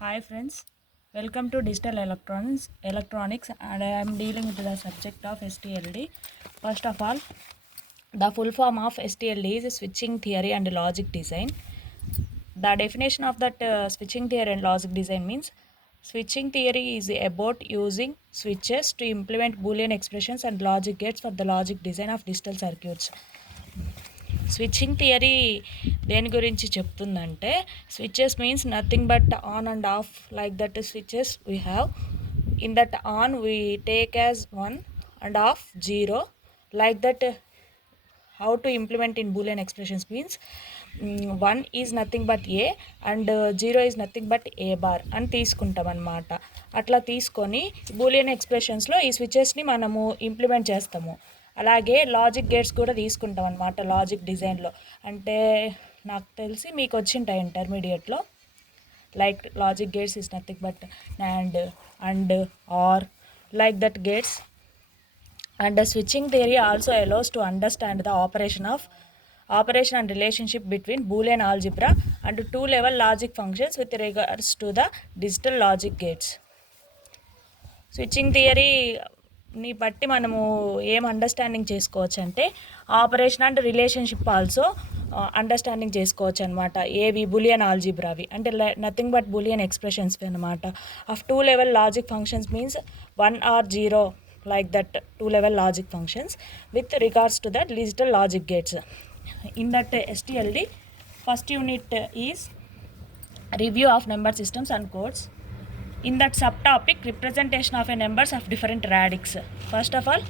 Hi friends, welcome to Digital Electronics and I am dealing with the subject of STLD. First of all, the full form of STLD is switching theory and logic design. The definition of that switching theory and logic design means switching theory is about using switches to implement Boolean expressions and logic gates for the logic design of digital circuits. Switching theory దేని గురించి చెప్తుందంటే switches means nothing but on and of like that switches we have in that on we take as 1 and off 0 like that. How to implement in Boolean expressions means 1 is nothing but a and 0 is nothing but a bar అని తీసుకుంటాం అన్నమాట. అట్లా తీసుకొని Boolean ఎక్స్ప్రెషన్స్లో ఈ స్విచెస్ని మనము implement చేస్తాము. అలాగే logic gates కూడా తీసుకుంటాం అన్నమాట లాజిక్ డిజైన్లో. అంటే నాకు తెలిసి మీకు వచ్చింటాయి ఇంటర్మీడియట్లో. Like logic gates is nothing but and or like that gates. And the switching theory also allows to understand the operation and relationship between Boolean algebra and two-level logic functions with regards to the digital logic gates. Switching థియరీని బట్టి మనము ఏం understanding చేసుకోవచ్చు అంటే operation and relationship also understanding చేసుకోవచ్చు అనమాట. ఏవి Boolean ఆల్జీబ్రావి అంటే నథింగ్ బట్ బులియన్ ఎక్స్ప్రెషన్స్ అనమాట. Of two level logic functions means 1 or 0 like that two level logic functions with regards to the digital logic gates. In that STLD first unit is review of number systems and codes. In that subtopic representation of a numbers of different radix. First of all,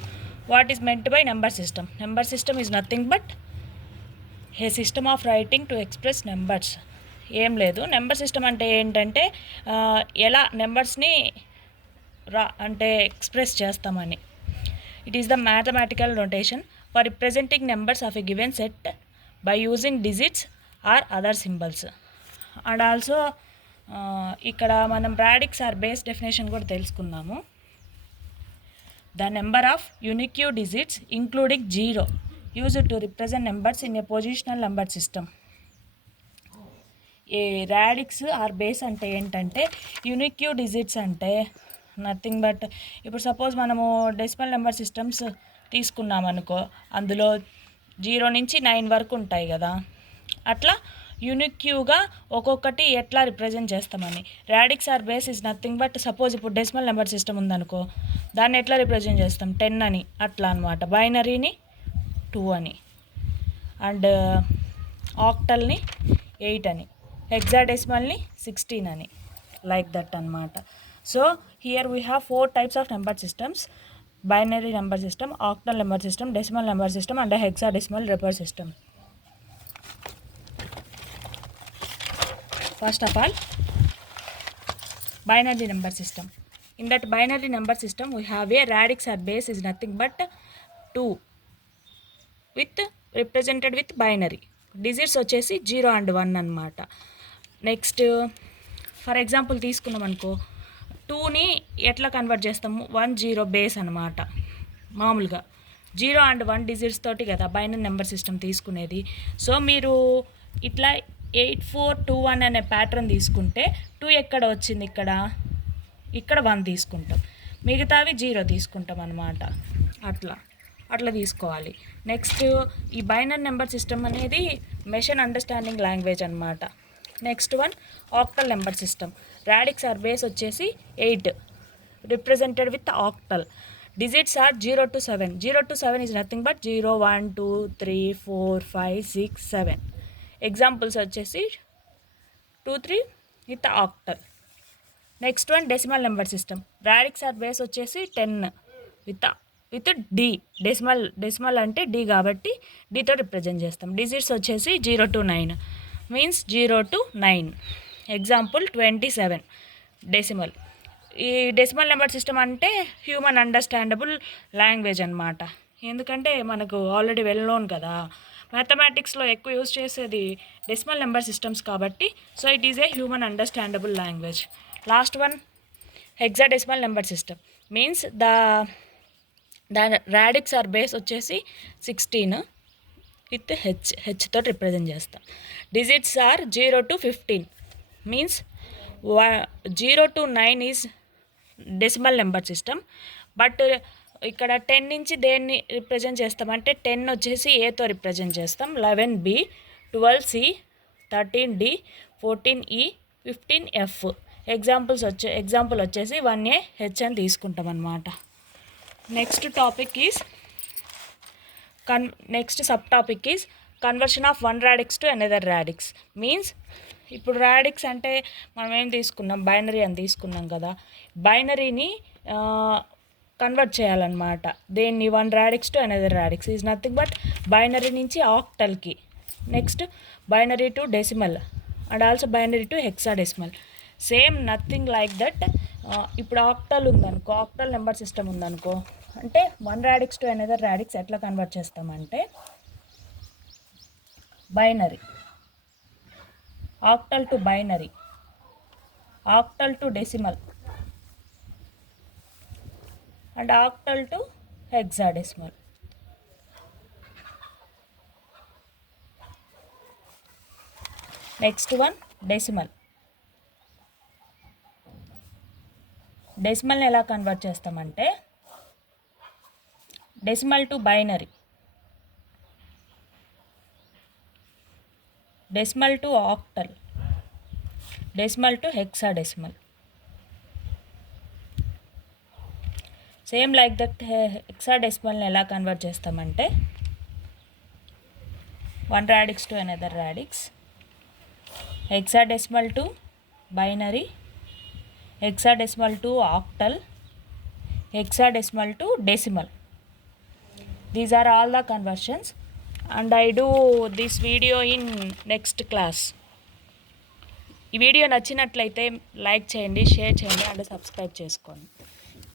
what is meant by number system? Number system is nothing but a system of writing to express numbers. ఏం లేదు, number system అంటే ఏంటంటే ఎలా నెంబర్స్ని అంటే express చేస్తామని. It is the mathematical notation for representing numbers of a given set by using digits or other symbols. And also ఇక్కడ మనం radix or base definition కూడా తెలుసుకున్నాము. The number of unique digits including 0 used to represent numbers in a positional number system. A radix or base అంటే ఏంటంటే unique digits అంటే nothing but ఇప్పుడు suppose మనము decimal number systems తీసుకున్నామనుకో, అందులో 0 నుంచి 9 వరకు ఉంటాయి కదా. అట్లా యూనిక్యూగా ఒక్కొక్కటి ఎట్లా రిప్రజెంట్ చేస్తామని. Radix or base is nothing but suppose ఇప్పుడు డెసిమల్ నెంబర్ సిస్టమ్ ఉందనుకో, దాన్ని ఎట్లా రిప్రజెంట్ చేస్తాం 10 అని అట్లా అనమాట. బైనరీని 2 అని అండ్ ఆక్టల్ని 8 అని హెక్సాడెసిమల్ని 16 అని లైక్ దట్ అనమాట. So here we have 4 types of number systems: binary number system, octal number system, decimal number system and a hexadecimal number system. First of all, binary number system. In that binary number system we have a radix or base is nothing but 2 with represented with binary digits వచ్చేసి 0 and 1 అనమాట. Next for example తీసుకున్నాం అనుకో, 2ని ఎట్లా convert చేస్తాము 1 0 base అనమాట. మామూలుగా 0 and 1 digits తోటి కదా బైనరీ నెంబర్ సిస్టమ్ తీసుకునేది. సో మీరు ఇట్లా 8421 అనే ప్యాటర్న్ తీసుకుంటే 2 ఎక్కడ వచ్చింది, ఇక్కడ 1 తీసుకుంటాం, మిగతావి 0 తీసుకుంటాం అనమాట. అట్లా తీసుకోవాలి. నెక్స్ట్ ఈ బైనరీ నెంబర్ సిస్టమ్ అనేది మెషిన్ అండర్స్టాండింగ్ లాంగ్వేజ్ అనమాట. Next one octal number system. Radix or base వచ్చేసి 8 represented with octal. Digits are 0 to 7. 0 to 7 is nothing but 0 1 2 3 4 5 6 7. Examples వచ్చేసి 2 3 with octal. Next one decimal number system. Radix or base వచ్చేసి 10 with D. Decimal అంటే D కాబట్టి డితో represent చేస్తాం. Digits వచ్చేసి 0 to 9 means 0 to 9. Example 27 decimal. ఈ decimal number system అంటే human understandable language అనమాట. ఎందుకంటే మనకు ఆల్రెడీ వెల్ నోన్ కదా, మ్యాథమెటిక్స్లో ఎక్కువ యూజ్ చేసేది డెసిమల్ నెంబర్ సిస్టమ్స్ కాబట్టి so it is a human understandable language. Last one hexadecimal number system means దాని రాడిక్స్ ఆర్ బేస్ వచ్చేసి 16 విత్ హెచ్తో రిప్రజెంట్ చేస్తాం. Digits are 0 to 15 means 0 to 9 is decimal number system. But ఇక్కడ 10 నుంచి దేన్ని represent చేస్తామంటే 10 వచ్చేసి ఏతో రిప్రజెంట్ చేస్తాం, 11 B, 12 C, 13 D, 14 E, 15 F. Example వచ్చేసి 1A H అని తీసుకుంటాం అన్నమాట. Next sub topic is conversion of one radix to another radix. Means ఇప్పుడు రాడిక్స్ అంటే మనం ఏం తీసుకున్నాం, బైనరీ అని తీసుకున్నాం కదా. బైనరీని కన్వర్ట్ చేయాలన్నమాట. దేన్ని one radix to another radix is nothing but binary నుంచి ఆక్టల్కి, next binary to decimal and also binary to hexadecimal. Same nothing like that. ఇప్పుడు ఆక్టల్ ఉందనుకో, ఆక్టల్ నెంబర్ సిస్టమ్ ఉందనుకో, అంటే one radix to another radix ఎట్లా convert చేస్తామంటే binary, octal to binary, octal to decimal and octal to hexadecimal. Next one, decimal. డెసిమల్ని ఎలా convert చేస్తామంటే decimal to binary, decimal to octal, decimal to hexadecimal. Same like that హెక్సాడెసిమల్ని ఎలా convert చేస్తామంటే one radix to another radix, hexadecimal to binary, hexadecimal to octal, hexadecimal to decimal. These are all the conversions and I do this video in next class. ఈ video నచ్చినట్లయితే like చేయండి, share చేయండి and subscribe చేసుకోండి.